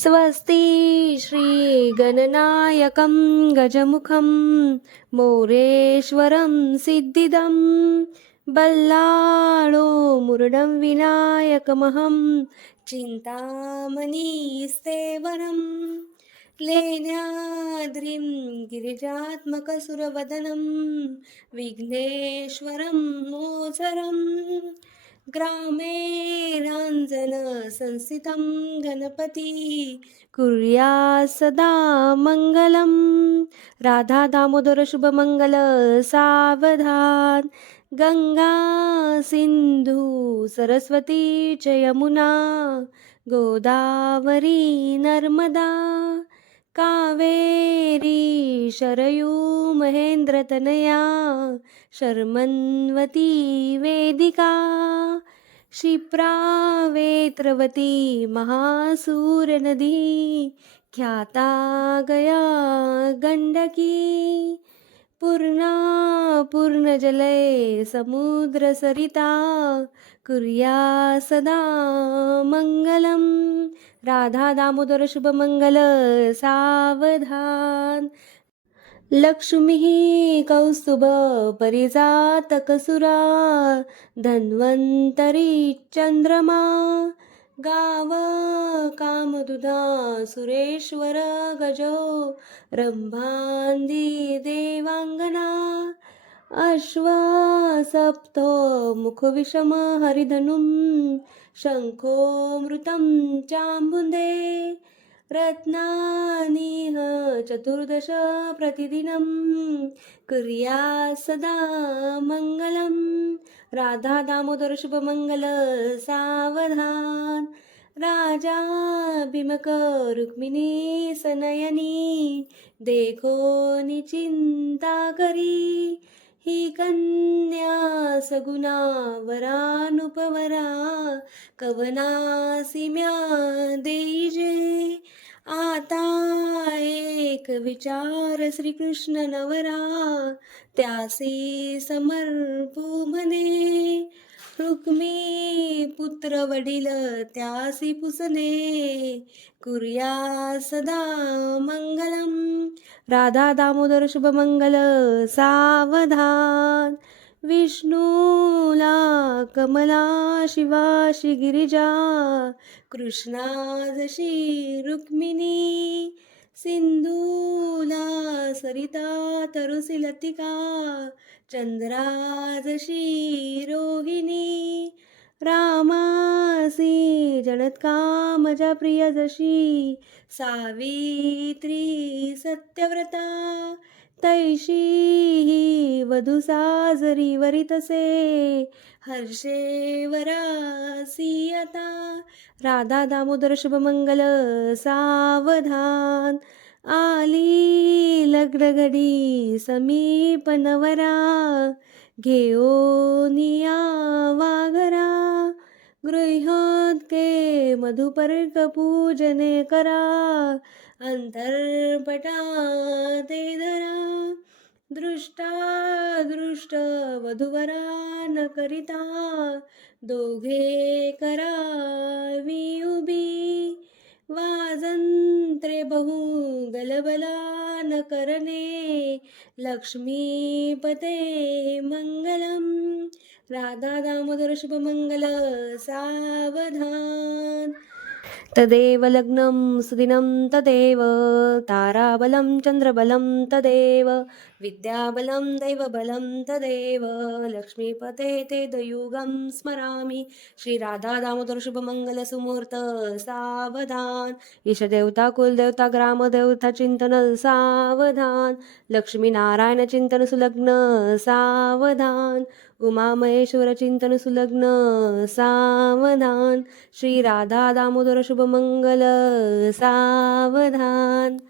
स्वस्ति श्रीगणनायकं गजमुखं मोरेश्वरं सिद्धिदं बल्लाळो मुरुडं विनायकमहं चिन्तामणिस्तेवरम् लेण्याद्रिं गिरिजात्मकसुरवदनं विघ्नेश्वरं मोचरम् ग्रामे राञ्जनसंस्थितं गणपती कुर्या सदा मङ्गलं राधा दामोदर शुभमङ्गल सावधान। गंगा सिंधू सरस्वती च यमुना। गोदावरी नर्मदा। कावेरी शरयू महेन्द्रतनया शर्मन्वती वेदिका क्षिप्रावेत्रवती महासूरनदी ख्याता गया गण्डकी पूर्णा पूर्णजलय समुद्रसरिता कुर्या सदा मङ्गलं राधा दामोदर शुभमङ्गल सावधान। लक्ष्मीः कौस्तुभ परिजातकसुरा धन्वन्तरी चन्द्रमा गाव कामदुधा सुरेश्वर गजो रम्भान्दी अश्वासप्तो मुखविषमहरिधनुं मुखविषम हरिधनुं शङ्खो मृतं चाम्बुन्दे रत्नानिह चतुर्दश प्रतिदिनं कुर्या सदा मङ्गलं। राधा दामोदर शुभमङ्गल सावधान। राजा भीमक रुक्मिणी सनयनी देखो निचिन्ता करी। ही कन्या सगुणा वरानुपवरा कवनासी म्या देईजे. आता एक विचार श्रीकृष्ण नवरा त्यासी समर्पू म्हणे. रुक्मी पुत्र वडील त्यासी पुसणे कुर्या सदा मंगलम. राधा दामोदर शुभमंगल सावधान. विष्णूला कमला शिवाशी गिरिजा. कृष्णा जशी रुक्मिणी. सिंधूला सरिता तरुसि लतिका चंद्रा जशी रोहिणी रामासी जणत्कामजा प्रिय जशी सावित्री सत्यव्रता तैशी वधू साजरी वरितसे हर्षे वरासियता राधा दामोदर शुभमंगल सावधान. आली लग्न घडी समीप नवरा. घेओनिया वाघरा. गृह्यात के मधुपर्क पूजने करा अंतर्पटा ते धरा दृष्टा दृष्ट वधुवरा न करिता दोघे करा उभी वाजंत्रे बहु गलबला न करणे लक्ष्मीपते मंगला राधा दामोदर शुभमंगल सावधान। तदेव लग्नं सुदिनं तदेव ताराबलं चन्द्रबलं तदेव विद्याबलं दैवबलं तदेव लक्ष्मीपते ते दयुगं स्मरामि। श्रीराधा दामोदर शुभमंगल सुमुहूर्त सावधान। ईशदेवता कुलदेवता ग्रामदेवता चिंतन सावधान। लक्ष्मीनारायण चिंतन सुलग्न सावधान। उमा महेश्वर चिंतन सुलग्न सावधान। श्रीराधा दामोदर शुभमङ्गल सावधान।